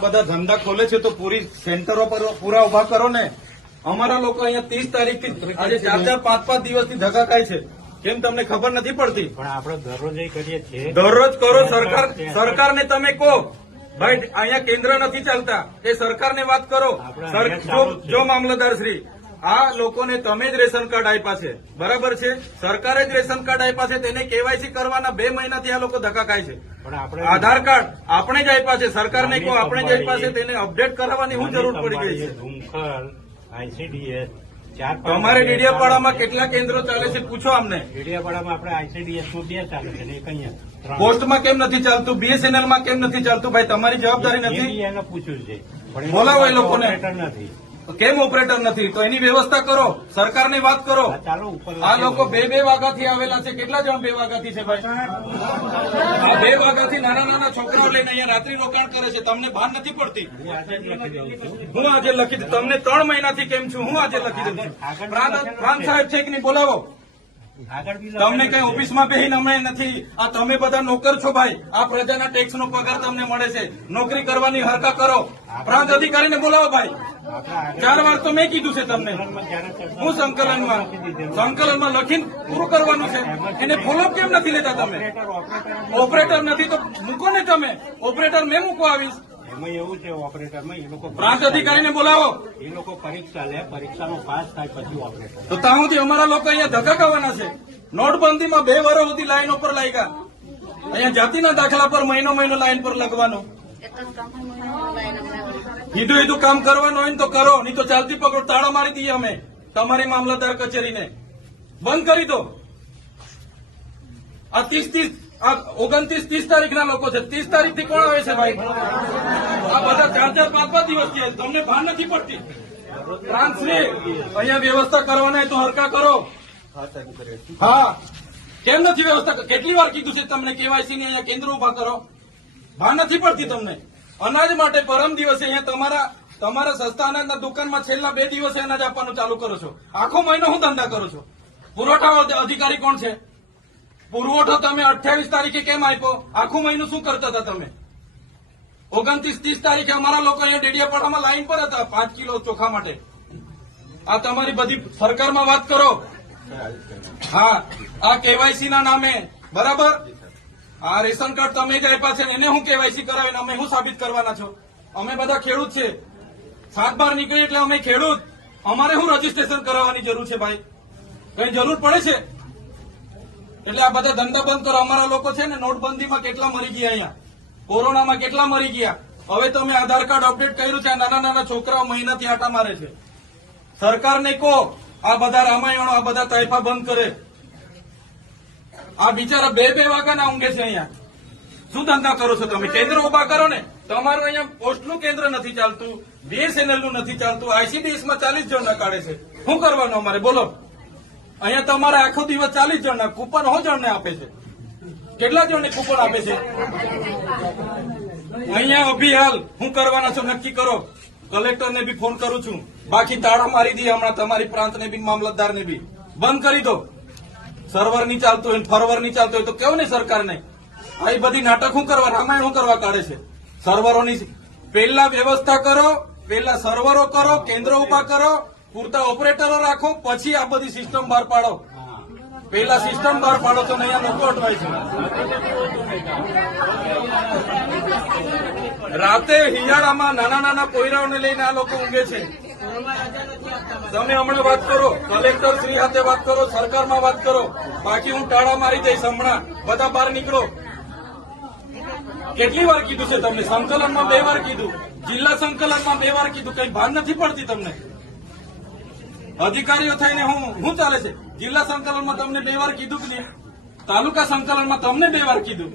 બધા ધંધા ખોલે છે તો પૂરી સેન્ટરો પર પૂરા ઉભા કરો ને. અમારા લોકો અહીંયા 30 તારીખથી આજે 4-5 દિવસથી ધક્કા ખાય છે. કેમ તમને ખબર નથી પડતી? પણ આપણે દરરોજ કરીએ છીએ. દરરોજ કરો. સરકારને તમે કહો ભાઈ અહીંયા કેન્દ્ર નથી ચાલતા, એ સરકારને વાત કરો. જો મામલતદાર શ્રી, આ લોકોને તમે જ રેશન કાર્ડ આપ્યા છે, બરાબર છે? સરકારે જ રેશન કાર્ડ આપ્યા છે, તેને કેવાયસી કરવાના 2 મહિનાથી આ લોકો ધક્કા ખાય છે. આધાર કાર્ડ આપણે જ આપ્યા છે, સરકારને કહો આપણે જ આપ્યા છે, તેને અપડેટ કરાવવાની શું જરૂર પડી ગઈ છે? ICDS તમારે ડેડિયાપાડામાં કેટલા કેન્દ્રો ચાલે છે પૂછો અમને. ડેડિયાપાડામાં આપણે ICDS માં 2 ચાલે છે ને એક અહીંયા. પોસ્ટમાં કેમ નથી ચાલતું? BSNL માં કેમ નથી ચાલતું? ભાઈ તમારી જવાબદારી નથી? એને પૂછ્યું છે, બોલાવો એ લોકોને. નથી કેમ ઓપરેટર નથી? તો એની વ્યવસ્થા કરો, સરકારની વાત કરો. ચાલો ઉપર. આ લોકો 2 વાગ્યાથી આવેલા છે. કેટલા જણ 2 વાગ્યાથી છે ભાઈ? આ 2 વાગ્યાથી નાના છોકરાઓ લઈને અહીંયા રાત્રિ રોકાણ કરે છે. તમને ભાન નથી પડતી? હું આજે લખી દઉં. તમને 3 મહિનાથી કેમ છું? હું આજે લખી દઉં છું. પ્રાંત સાહેબ છે કે નહીં? બોલાવો. તમને કઈ ઓફિસમાં બેહીને અમે નથી. આ તમે બધા નોકર છો ભાઈ. આ પ્રજાના ટેક્સનો પગાર તમને મળે છે. નોકરી કરવાની હરકા કરો. પ્રાંત અધિકારીને બોલાવો ભાઈ. 4 વાર તો મેં કીધું છે તમને. હું સંકલનમાં લખીને પૂરું કરવાનું છે. એને ફોલોઅપ કેમ નથી લેતા તમે? ઓપરેટર નથી તો મૂકો ને તમે. ઓપરેટર મેં મૂકવા આવીશ. એમાં એવું છે, ઓપરેટરમાં એ લોકો પ્રાંત અધિકારીને બોલાવો. એ લોકો પરીક્ષા લે, પરીક્ષાનો પાસ થાય પછી ઓપરેટર. તો ત્યાં સુધી અમારા લોકો અહીંયા ધક્કા ખાવાના છે. નોટબંધીમાં 2 વર્ષ સુધી લાઈન ઉપર લાગ્યા. અહીંયા જાતિના દાખલા પર મહિનો લાઈન પર લખવાનું. હીધું કામ કરવાનું હોય ને તો કરો, નહીં તો ચાલતી પકડો. તાળા મારી દઈએ અમે તમારી મામલતદાર કચેરીને. બંધ કરી દો. આ 29-30 તારીખના લોકો છે. 30 તારીખથી કોણ આવે છે ભાઈ? આ બધા 4-5 દિવસ થયા. તમને ભાન નથી પડતી? પ્રાંતશ્રી, અહીંયા વ્યવસ્થા કરવાના તો હરકા કરો. હા, કેમ નથી વ્યવસ્થા? કેટલી વાર કીધું છે તમને કેવાયસી ની અહીંયા કેન્દ્ર ઉભા કરો? ભાન નથી પડતી તમને? અનાજ માટે પરમ દિવસે અહીંયા તમારા સસ્તા અનાજના દુકાનમાં છેલ્લા 2 દિવસે અનાજ આપવાનું ચાલુ કરો છો. આખો મહિનો હું ધંધા કરો છો? પુરવઠા અધિકારી કોણ છે? પુરવઠો તમે 28 તારીખે કેમ આપ્યો? આખું મહિનું શું કરતા હતા તમે? 29-30 તારીખે અમારા લોકો અહીંયા ડેડિયાપાડામાં લાઈન પર હતા 5 કિલો ચોખા માટે. આ તમારી બધી સરકારમાં વાત કરો. હા, આ કેવાયસી ના નામે, બરાબર? આ રેશન કાર્ડ તમે જ આપ્યા છે, એને હું કેવાયસી કરાવીને અમે શું સાબિત કરવાના છો? અમે બધા ખેડૂત છે. 7-12 નીકળી એટલે અમે ખેડૂત. અમારે શું રજીસ્ટ્રેશન કરાવવાની જરૂર છે ભાઈ? કઈ જરૂર પડે છે? એટલે આ બધા ધંધા બંધ કરો. અમારા લોકો છે ને નોટબંધીમાં કેટલા મરી ગયા, અહીંયા કોરોનામાં કેટલા મરી ગયા. હવે તમે આધાર કાર્ડ અપડેટ કર્યું છે. નાના છોકરાઓ મહિનાથી આટા મારે છે. સરકારને કહો આ બધા રામાયણો, આ બધા તાઇફા બંધ કરે. આ બિચારા 2 વાગ્યાના ઊંઘે છે અહીંયા. શું ધંધા કરો છો તમે? કેન્દ્ર ઉભા કરો ને. તમારું અહીંયા પોસ્ટનું કેન્દ્ર નથી ચાલતું, BSNL નું નથી ચાલતું, ICDS માં 40 જણ નકાળે છે. શું કરવાનું અમારે? બોલો. અહીંયા તમારે આખો દિવસ 40 જણના કૂપન જણને આપે છે. કેટલા જણને કૂપન આપે છે? અહીંયા અભિહાલ શું કરવાના છો નક્કી કરો. કલેક્ટરને બી ફોન કરું છું. બાકી તાળા મારી દઈએ હમણાં તમારી પ્રાંતને બી, મામલતદારને બી. બંધ કરી દો. સર્વર નહીં ચાલતું હોય, ફરવર નહીં ચાલતું હોય તો કેવું ને સરકારને? આ બધી નાટક શું કરવા, રામાયણ શું કરવા કાઢે છે? સર્વરોની પહેલા વ્યવસ્થા કરો, પહેલા સર્વરો કરો, કેન્દ્ર ઉભા કરો, પૂરતા ઓપરેટરો રાખો, પછી આ બધી સિસ્ટમ બહાર પાડો. પહેલા સિસ્ટમ બહાર પાડો તો નહીં લોકો અટવાય છે. રાતે હિયાળામાં નાના પોયરાઓને લઈને આ લોકો ઊંઘે છે. તમે હમણાં વાત કરો, કલેક્ટર શ્રી સાથે વાત કરો, સરકારમાં વાત કરો. બાકી હું ટાળા મારી દઈશ હમણાં. બધા બહાર નીકળો. કેટલી વાર કીધું છે તમને? સંકલનમાં 2 વાર કીધું, જિલ્લા સંકલનમાં 2 વાર કીધું. કઈ ભાન નથી પડતી તમને? અધિકારીઓ થઈને હું ચાલે છે? જિલ્લા સંકલનમાં તમને 2 વાર કીધું કે નહીં? તાલુકા સંકલનમાં તમને 2 વાર કીધું.